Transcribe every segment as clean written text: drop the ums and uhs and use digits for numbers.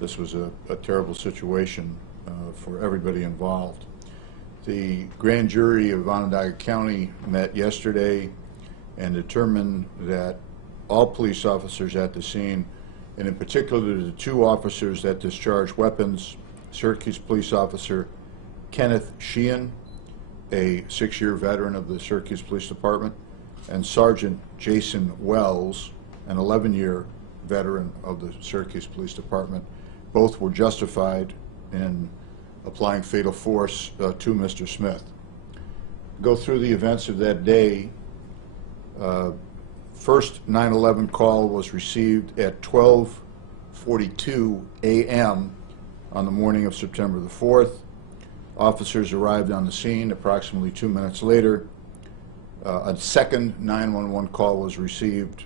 This was a terrible situation for everybody involved. The grand jury of Onondaga County met yesterday and determined that all police officers at the scene, and in particular the two officers that discharged weapons, Syracuse police officer Kenneth Sheehan, a 6-year veteran of the Syracuse Police Department, and Sergeant Jason Wells, an 11-year veteran of the Syracuse Police Department, both were justified in applying fatal force to Mr. Smith. Go through the events of that day. First 911 call was received at 12:42 a.m. on the morning of September the 4th. Officers arrived on the scene approximately 2 minutes later. A second 911 call was received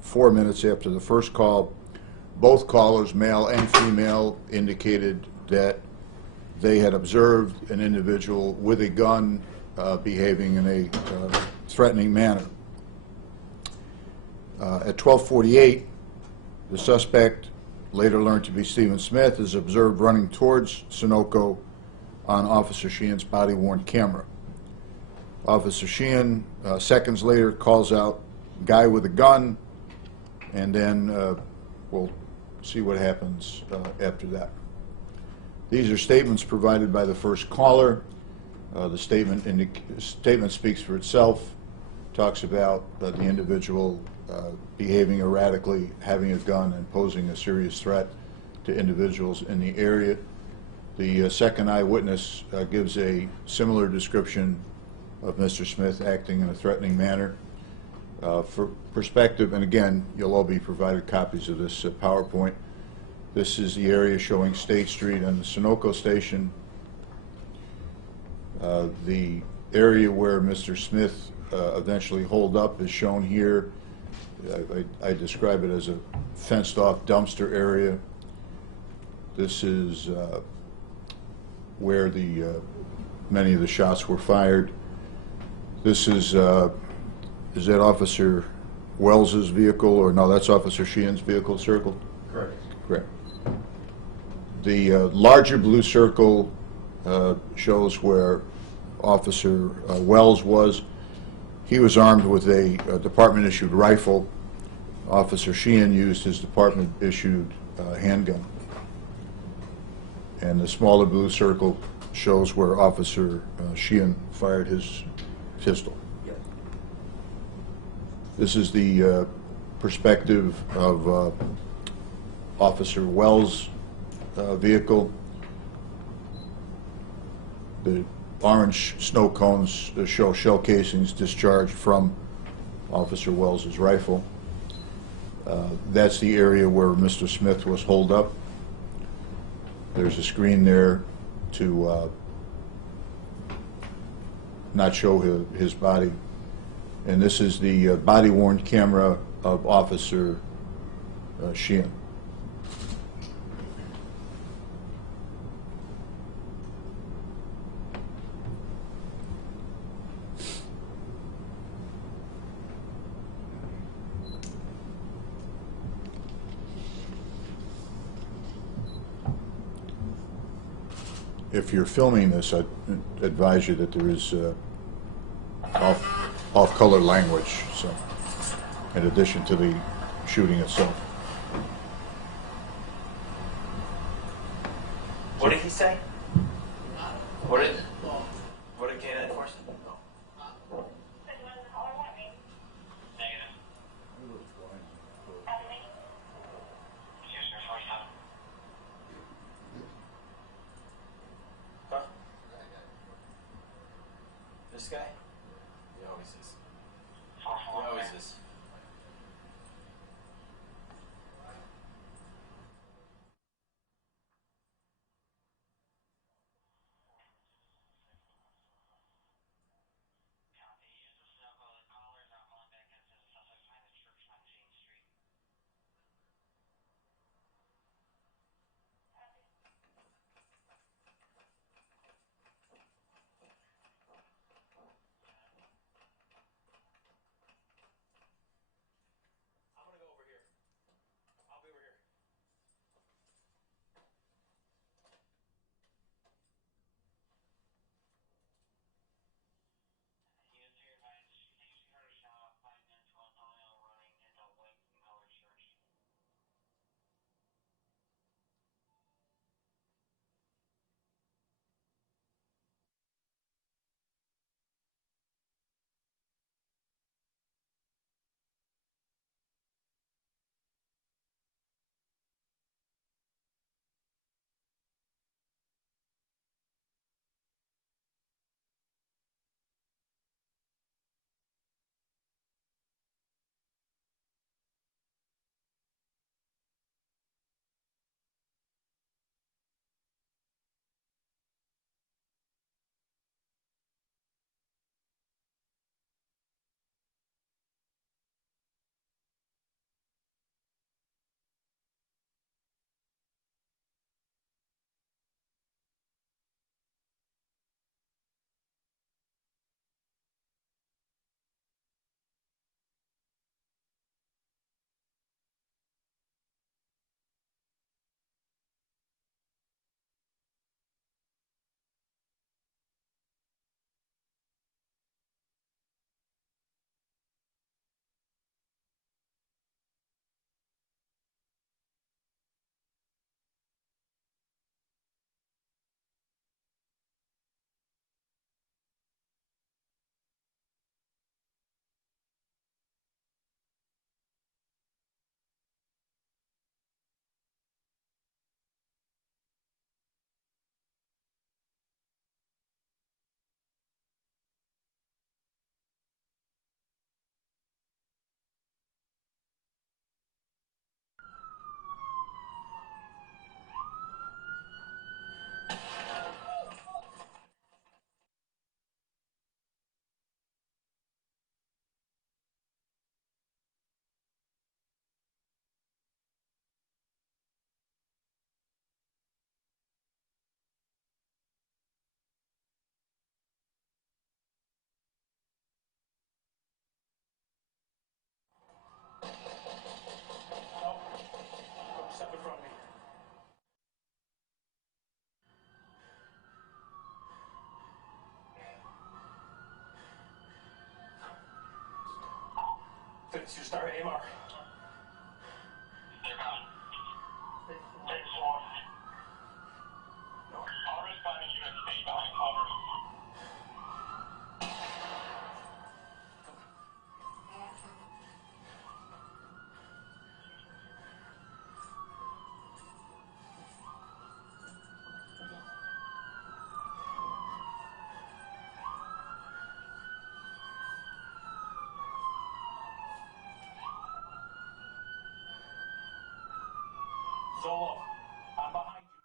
4 minutes after the first call. Both callers, male and female, indicated that they had observed an individual with a gun behaving in a threatening manner. At 12:48, the suspect, later learned to be Stephen Smith, is observed running towards Sunoco on Officer Sheehan's body-worn camera. Officer Sheehan, seconds later, calls out, "Guy with a gun," and then we'll see what happens after that. These are statements provided by the first caller. The statement speaks for itself, talks about the individual behaving erratically, having a gun, and posing a serious threat to individuals in the area. The second eyewitness gives a similar description of Mr. Smith acting in a threatening manner. For perspective, and again, you'll all be provided copies of this PowerPoint. This is the area showing State Street and the Sunoco station. The area where Mr. Smith eventually holed up is shown here. I describe it as a fenced-off dumpster area. This is where many of the shots were fired. This is that Officer Wells's vehicle, or no, that's Officer Sheehan's vehicle circled? Correct. Correct. The larger blue circle shows where Officer Wells was. He was armed with a department-issued rifle. Officer Sheehan used his department-issued handgun. And the smaller blue circle shows where Officer Sheehan fired his pistol. Yeah. This is the perspective of Officer Wells' vehicle. The orange snow cones show shell casings discharged from Officer Wells' rifle. That's the area where Mr. Smith was holed up. There's a screen there to not show his body. And this is the body-worn camera of Officer Sheehan. If you're filming this, I'd advise you that there is off-color language, so in addition to the shooting itself. What did he say? What did Canada enforce? Huh? This guy? He always is. He always is. Star AMR. They're gone. Take one. No. All responding units stay behind cover. Solo, I'm behind you, man.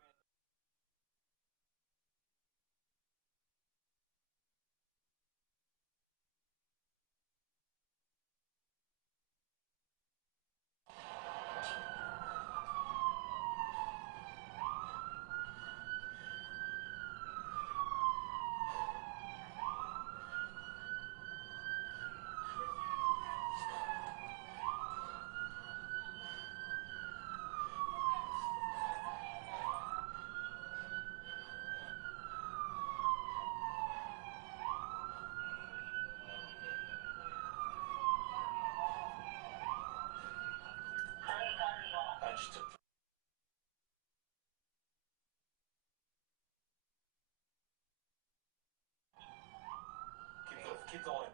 I just took. Keep going.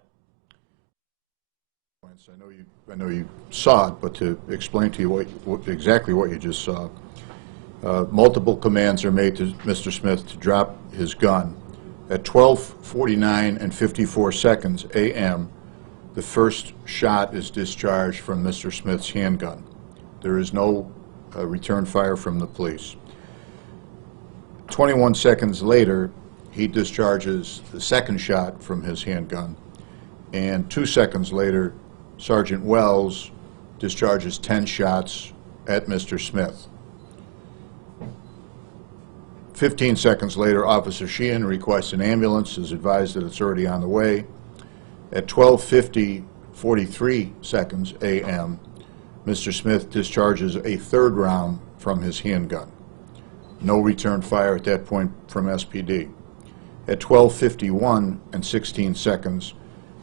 I know you saw it, but to explain to you exactly what you just saw, multiple commands are made to Mr. Smith to drop his gun. At 12:49 and 54 seconds a.m., the first shot is discharged from Mr. Smith's handgun. There is no return fire from the police. 21 seconds later, he discharges the second shot from his handgun, and 2 seconds later, Sergeant Wells discharges 10 shots at Mr. Smith. 15 seconds later, Officer Sheehan requests an ambulance, is advised that it's already on the way. At 12:50, 43 seconds a.m., Mr. Smith discharges a third round from his handgun. No return fire at that point from SPD. At 12:51 and 16 seconds,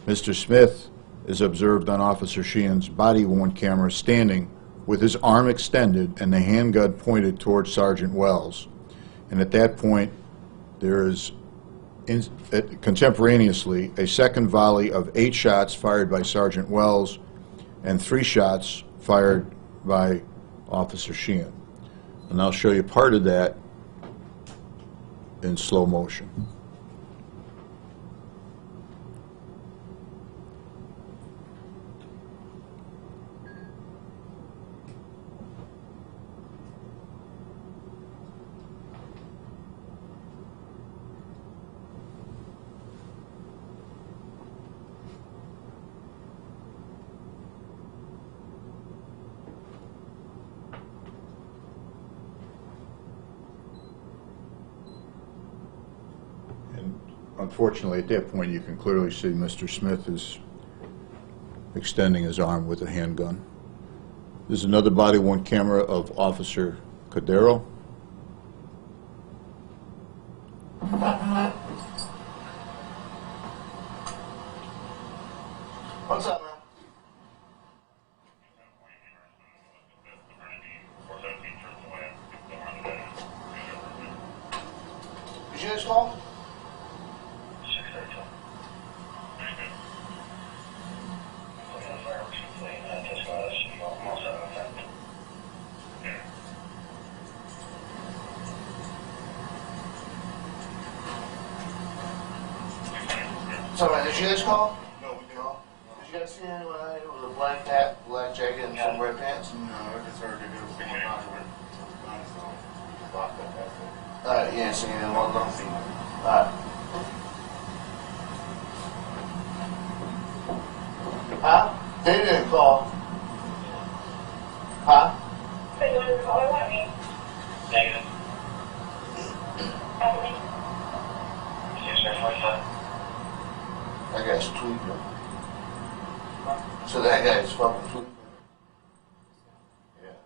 Mr. Smith is observed on Officer Sheehan's body-worn camera standing with his arm extended and the handgun pointed towards Sergeant Wells. And at that point, there is contemporaneously a second volley of 8 shots fired by Sergeant Wells and 3 shots fired by Officer Sheehan. And I'll show you part of that in slow motion. Unfortunately, at that point, you can clearly see Mr. Smith is extending his arm with a handgun. This is another body-worn camera of Officer Cordero. What's up, man? Did you guys call? Sorry, did you guys call? No, we didn't. Did you guys see anyone with a black hat, black jacket, and some red pants? No, I just heard that there was someone out there. Alright, you didn't see anyone walk on? Alright. Huh? They didn't call. Huh? Negative. That guy's tweaking. So that guy's fucking tweaking. Yeah.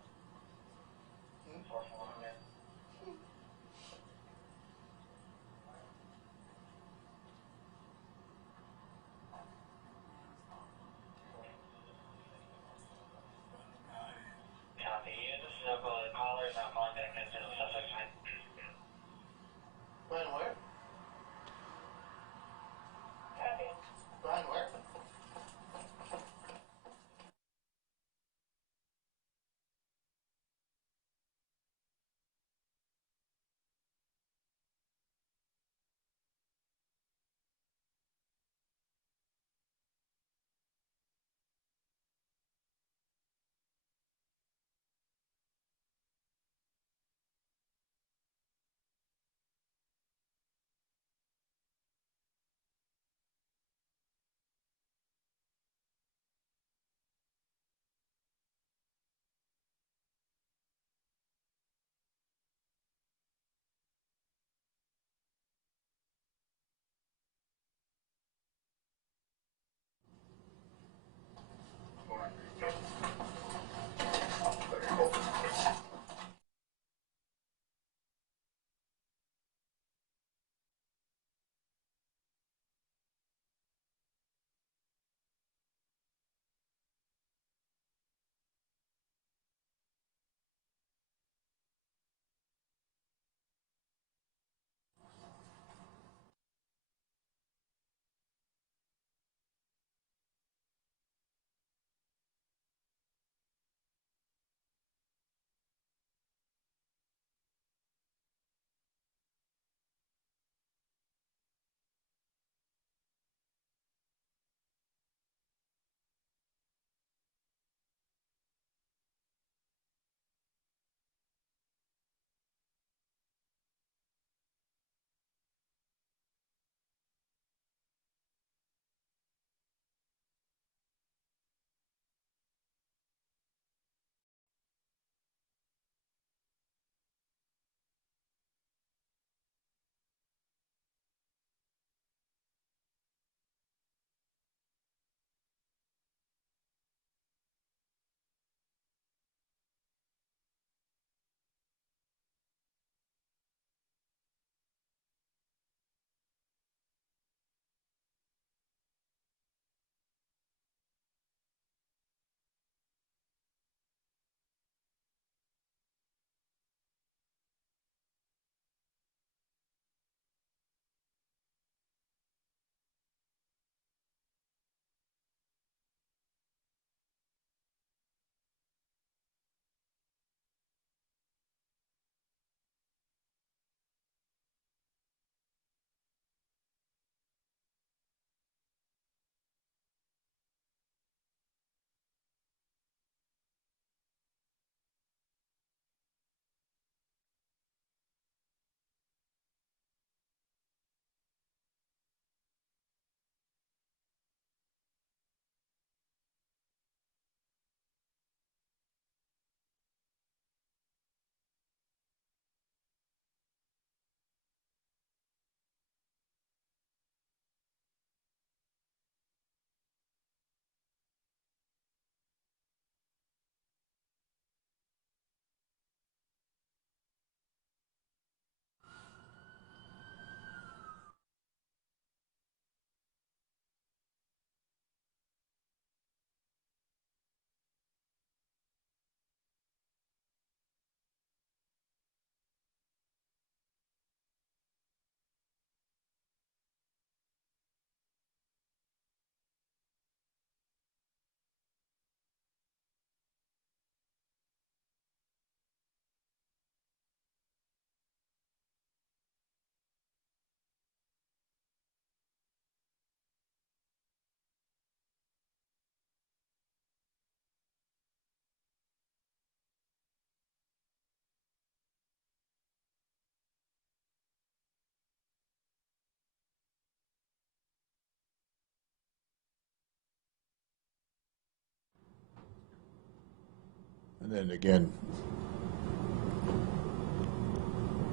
And then again,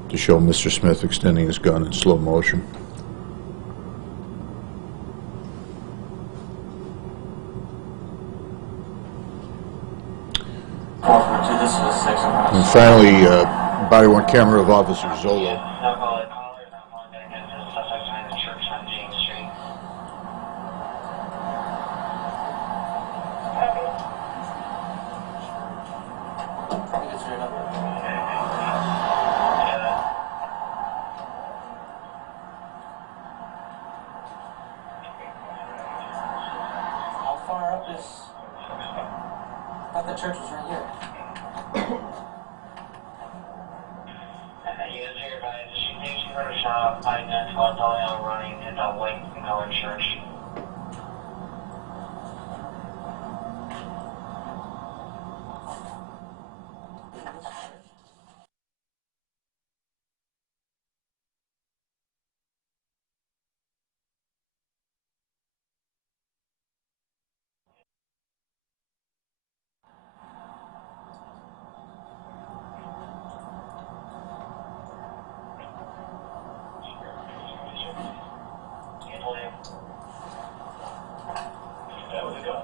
to show Mr. Smith extending his gun in slow motion. This is a 6. And finally, body-worn camera of Officer Zolo. Now call it caller, now calling back into the suspect behind the church on James Street. Copy. It's your number. How far up is... I thought the church was right here. Units here advised, she thinks she heard a shot, identical adult running into a white and colored church. That was a gun.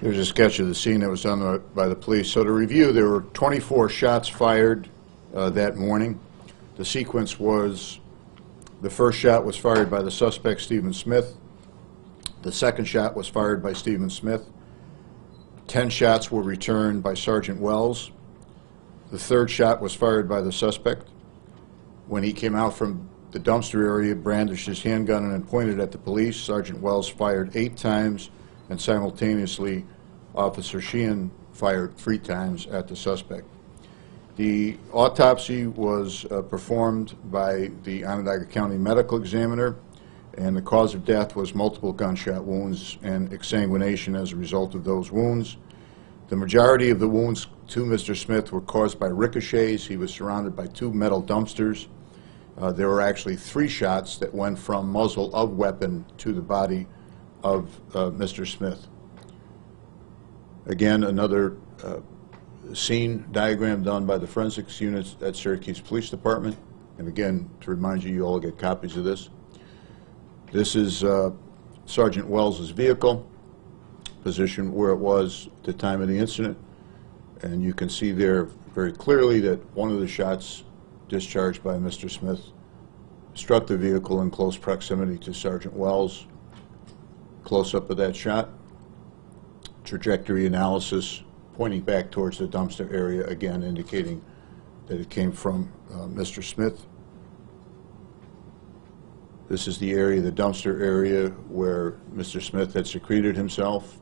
Here's a sketch of the scene that was done by the police. So to review, there were 24 shots fired that morning. The sequence was, the first shot was fired by the suspect, Stephen Smith. The second shot was fired by Stephen Smith. 10 shots were returned by Sergeant Wells. The third shot was fired by the suspect. When he came out from the dumpster area, brandished his handgun and pointed at the police. Sergeant Wells fired 8 times, and simultaneously, Officer Sheehan fired 3 times at the suspect. The autopsy was performed by the Onondaga County medical examiner, and the cause of death was multiple gunshot wounds and exsanguination as a result of those wounds. The majority of the wounds to Mr. Smith were caused by ricochets. He was surrounded by 2 metal dumpsters. There were actually 3 shots that went from muzzle of weapon to the body of Mr. Smith. Again, another scene diagram done by the forensics units at Syracuse Police Department. And again, to remind you, you all get copies of this. This is Sergeant Wells's vehicle, position where it was at the time of the incident. And you can see there very clearly that one of the shots discharged by Mr. Smith struck the vehicle in close proximity to Sergeant Wells. Close-up of that shot. Trajectory analysis pointing back towards the dumpster area, again indicating that it came from Mr. Smith. This is the area, the dumpster area, where Mr. Smith had secreted himself.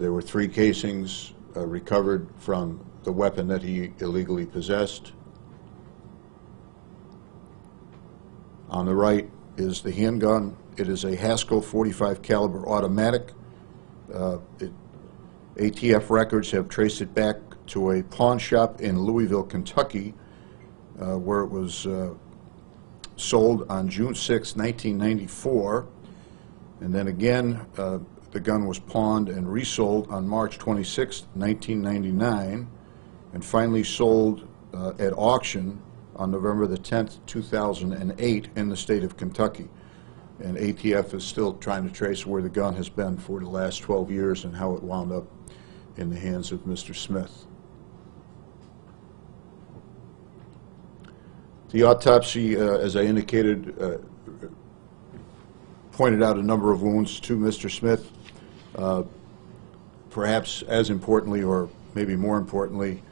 There were 3 casings recovered from the weapon that he illegally possessed. On the right is the handgun. It is a Haskell .45 caliber automatic. ATF records have traced it back to a pawn shop in Louisville, Kentucky, where it was sold on June 6, 1994. And then again, the gun was pawned and resold on March 26, 1999, and finally sold at auction on November the 10th, 2008 in the state of Kentucky. And ATF is still trying to trace where the gun has been for the last 12 years and how it wound up in the hands of Mr. Smith. The autopsy, as I indicated, pointed out a number of wounds to Mr. Smith. Perhaps as importantly, or maybe more importantly,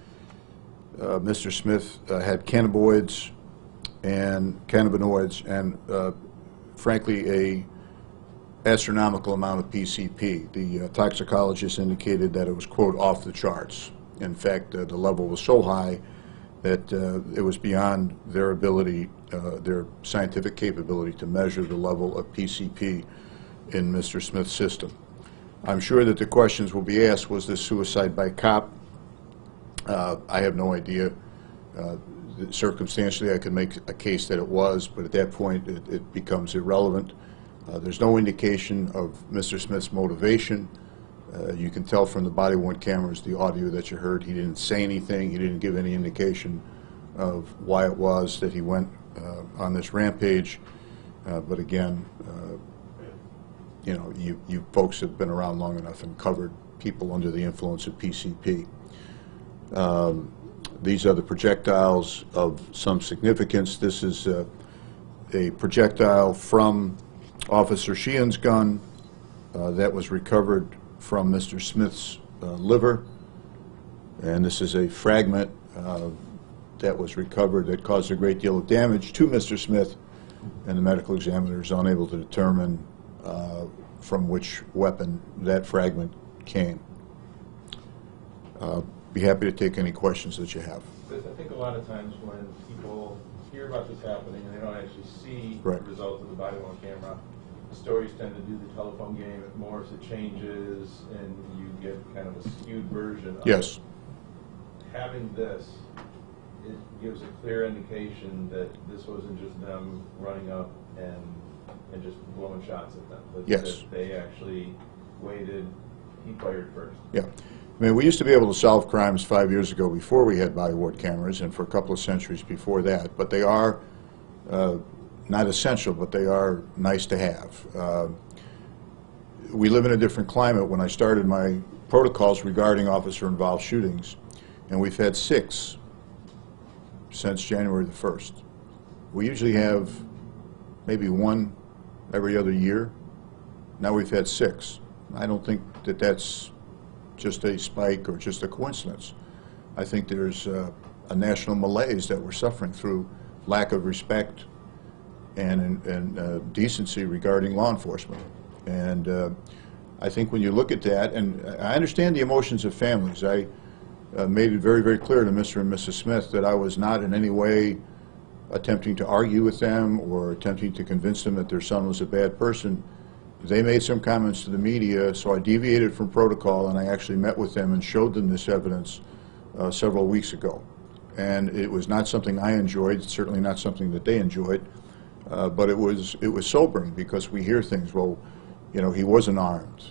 Mr. Smith had cannabinoids and frankly, a astronomical amount of PCP. The toxicologist indicated that it was, quote, off the charts. In fact, the level was so high that it was beyond their ability, their scientific capability to measure the level of PCP in Mr. Smith's system. I'm sure that the questions will be asked, was this suicide by cop? I have no idea. Circumstantially, I could make a case that it was, but at that point, it becomes irrelevant. There's no indication of Mr. Smith's motivation. You can tell from the body-worn cameras, the audio that you heard, he didn't say anything. He didn't give any indication of why it was that he went on this rampage. But again, you know, you folks have been around long enough and covered people under the influence of PCP. These are the projectiles of some significance. This is a projectile from Officer Sheehan's gun that was recovered from Mr. Smith's liver. And this is a fragment that was recovered that caused a great deal of damage to Mr. Smith, and the medical examiner is unable to determine from which weapon that fragment came. Be happy to take any questions that you have. I think a lot of times when people hear about this happening and they don't actually see Right. the result of the body-worn camera, the stories tend to do the telephone game. It morphs, it changes, and you get kind of a skewed version of Yes. it. Having this, it gives a clear indication that this wasn't just them running up and just blowing shots at them. But Yes. that they actually waited, he fired first. Yeah. I mean, we used to be able to solve crimes 5 years ago before we had body-worn cameras, and for a couple of centuries before that. But they are not essential, but they are nice to have. We live in a different climate. When I started my protocols regarding officer-involved shootings, and we've had 6 since January the 1st. We usually have maybe 1 every other year. Now we've had 6. I don't think that that's just a spike or just a coincidence. I think there's a national malaise that we're suffering through lack of respect and decency regarding law enforcement. And I think when you look at that, and I understand the emotions of families. I made it very, very clear to Mr. and Mrs. Smith that I was not in any way attempting to argue with them or attempting to convince them that their son was a bad person. They made some comments to the media, so I deviated from protocol and I actually met with them and showed them this evidence several weeks ago. And it was not something I enjoyed, certainly not something that they enjoyed, but it was sobering because we hear things, well, you know, he wasn't armed.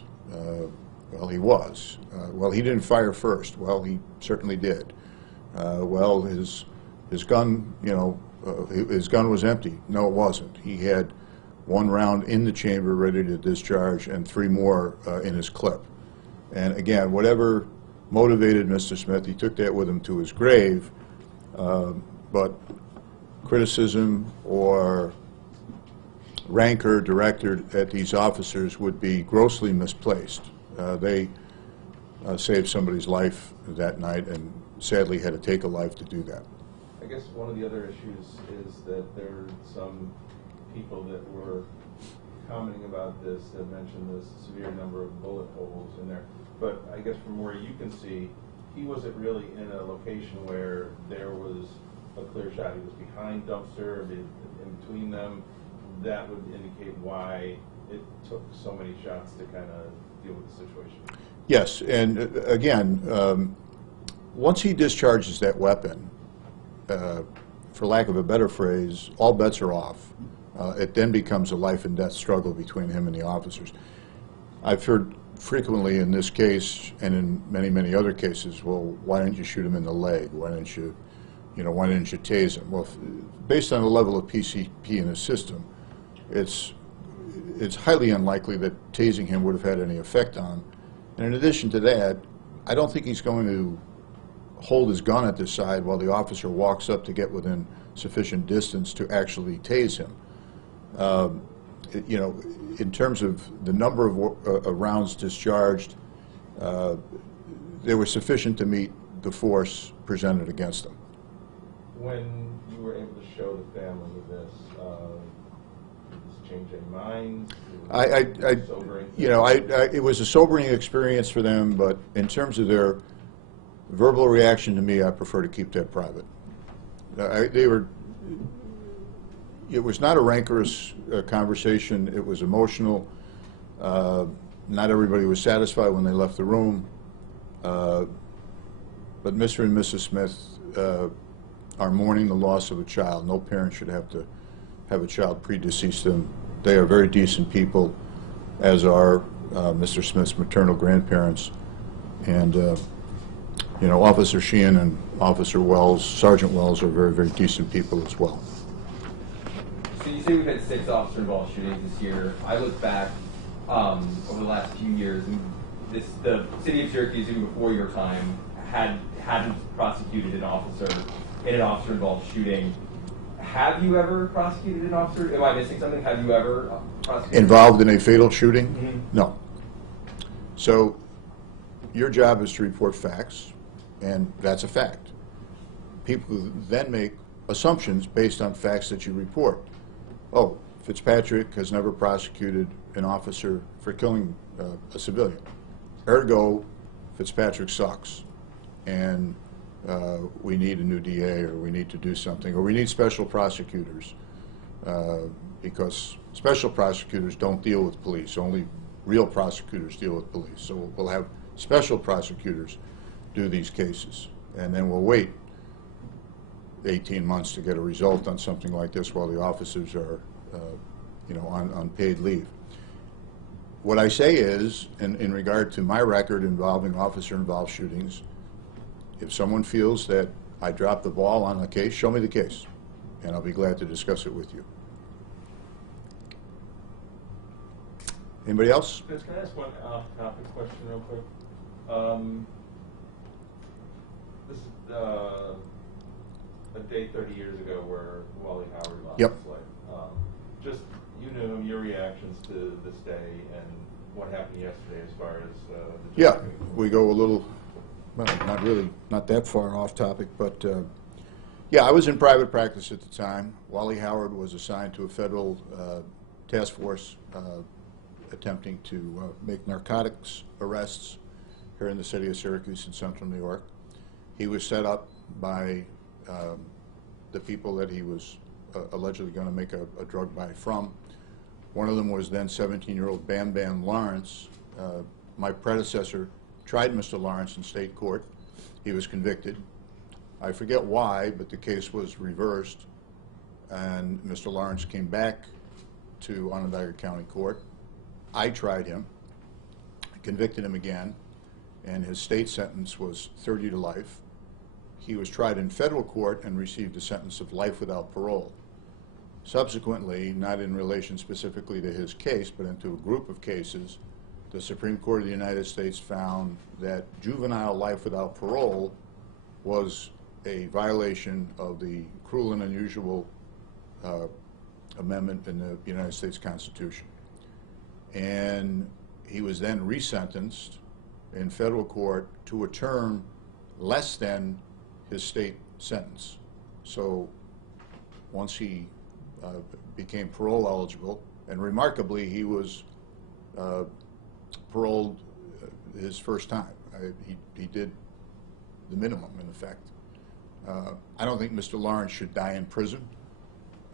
Well, he was. Well, he didn't fire first. Well, he certainly did. Well, his gun, you know, his gun was empty. No, it wasn't. He had one round in the chamber ready to discharge and 3 more in his clip. And again, whatever motivated Mr. Smith, he took that with him to his grave, but criticism or rancor directed at these officers would be grossly misplaced. They saved somebody's life that night and sadly had to take a life to do that. I guess one of the other issues is that there are some people that were commenting about this that mentioned this severe number of bullet holes in there. But I guess from where you can see, he wasn't really in a location where there was a clear shot. He was behind dumpster, in between them. That would indicate why it took so many shots to kind of deal with the situation. Yes, and again, once he discharges that weapon, for lack of a better phrase, all bets are off. It then becomes a life and death struggle between him and the officers. I've heard frequently in this case and in many, many other cases, well, why didn't you shoot him in the leg? Why didn't you, why didn't you tase him? Well, based on the level of PCP in his system, it's highly unlikely that tasing him would have had any effect on him. And in addition to that, I don't think he's going to hold his gun at his side while the officer walks up to get within sufficient distance to actually tase him. In terms of the number of rounds discharged, they were sufficient to meet the force presented against them. When you were able to show the family this, did this change their minds? It was a sobering experience for them, but in terms of their verbal reaction to me, I prefer to keep that private. It was not a rancorous conversation. It was emotional. Not everybody was satisfied when they left the room. But Mr. and Mrs. Smith are mourning the loss of a child. No parent should have to have a child predecease them. They are very decent people, as are Mr. Smith's maternal grandparents. And, Officer Sheehan and Officer Wells, Sergeant Wells, are very, very decent people as well. So you say we've had 6 officer-involved shootings this year. I look back over the last few years, and the city of Syracuse, even before your time, hadn't prosecuted an officer in an officer-involved shooting. Have you ever prosecuted an officer? Am I missing something? Have you ever prosecuted? Involved in a fatal shooting? Mm-hmm. No. So your job is to report facts, and that's a fact. People then make assumptions based on facts that you report. Oh, Fitzpatrick has never prosecuted an officer for killing a civilian. Ergo, Fitzpatrick sucks, and we need a new DA, or we need to do something, or we need special prosecutors, because special prosecutors don't deal with police. Only real prosecutors deal with police. So we'll have special prosecutors do these cases, and then we'll wait 18 months to get a result on something like this while the officers are, on paid leave. What I say is, in regard to my record involving officer-involved shootings, if someone feels that I dropped the ball on a case, show me the case, and I'll be glad to discuss it with you. Anybody else? Can I ask one off-topic question real quick? This is a day 30 years ago where Wally Howard lost his life. Just, your reactions to this day and what happened yesterday as far as the Yeah, we go a little, well, not that far off topic, but yeah, I was in private practice at the time. Wally Howard was assigned to a federal task force attempting to make narcotics arrests here in the city of Syracuse in central New York. He was set up by the people that he was allegedly going to make a drug buy from. One of them was then 17-year-old Bam Bam Lawrence. My predecessor tried Mr. Lawrence in state court. He was convicted. I forget why, but the case was reversed, and Mr. Lawrence came back to Onondaga County Court. I tried him, convicted him again, and his state sentence was 30 to life. He was tried in federal court and received a sentence of life without parole. Subsequently, not in relation specifically to his case, but into a group of cases, the Supreme Court of the United States found that juvenile life without parole was a violation of the cruel and unusual amendment in the United States Constitution. And he was then resentenced in federal court to a term less than his state sentence. So once he became parole eligible, and remarkably, he was paroled his first time. He did the minimum, in effect. I don't think Mr. Lawrence should die in prison,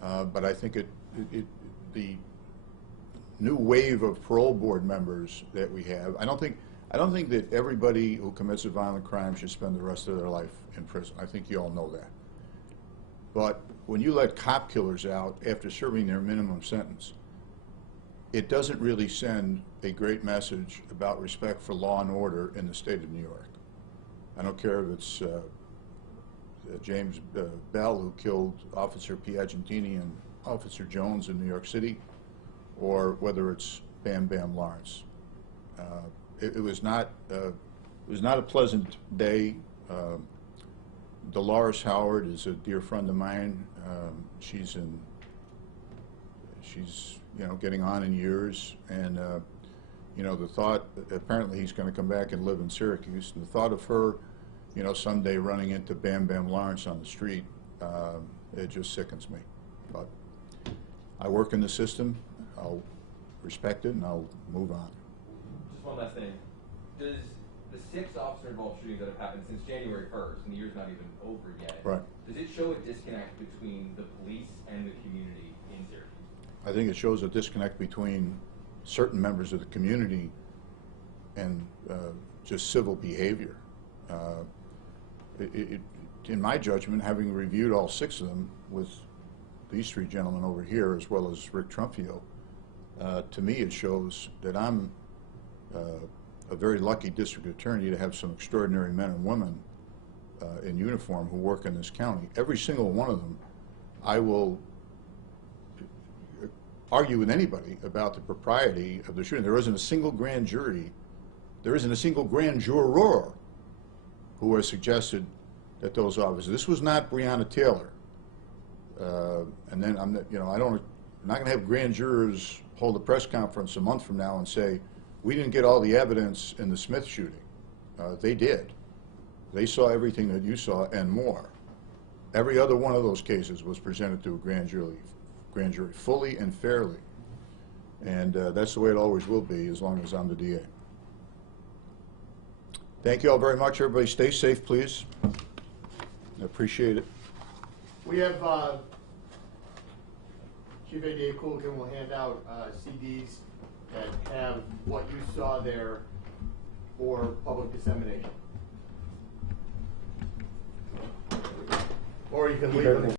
but I think the new wave of parole board members that we have, I don't think that everybody who commits a violent crime should spend the rest of their life in prison. I think you all know that. But when you let cop killers out after serving their minimum sentence, it doesn't really send a great message about respect for law and order in the state of New York. I don't care if it's James Bell, who killed Officer Piagentini and Officer Jones in New York City, or whether it's Bam Bam Lawrence. It was not a pleasant day. Dolores Howard is a dear friend of mine. She's getting on in years, and the thought, apparently he's going to come back and live in Syracuse, and the thought of her someday running into Bam Bam Lawrence on the street, it just sickens me. But I work in the system. I'll respect it, and I'll move on. Just one last thing. Does the 6 officer-involved shootings that have happened since January 1st, and the year's not even over yet, Right. Does it show a disconnect between the police and the community in Syracuse? I think it shows a disconnect between certain members of the community and just civil behavior. In my judgment, having reviewed all 6 of them with these 3 gentlemen over here, as well as Rick Trumpio, to me it shows that I'm a very lucky district attorney to have some extraordinary men and women in uniform who work in this county. Every single one of them, I will argue with anybody about the propriety of the shooting. There isn't a single grand jury, there isn't a single grand juror who has suggested that those officers. This was not Breonna Taylor. And then I'm not going to have grand jurors hold a press conference a month from now and say, we didn't get all the evidence in the Smith shooting. They did. They saw everything that you saw and more. Every other one of those cases was presented to a grand jury fully and fairly. And that's the way it always will be as long as I'm the DA. Thank you all very much. Everybody stay safe, please. I appreciate it. We have Chief A. Dave Coolican will hand out CDs that have what you saw there for public dissemination. Or you can leave them.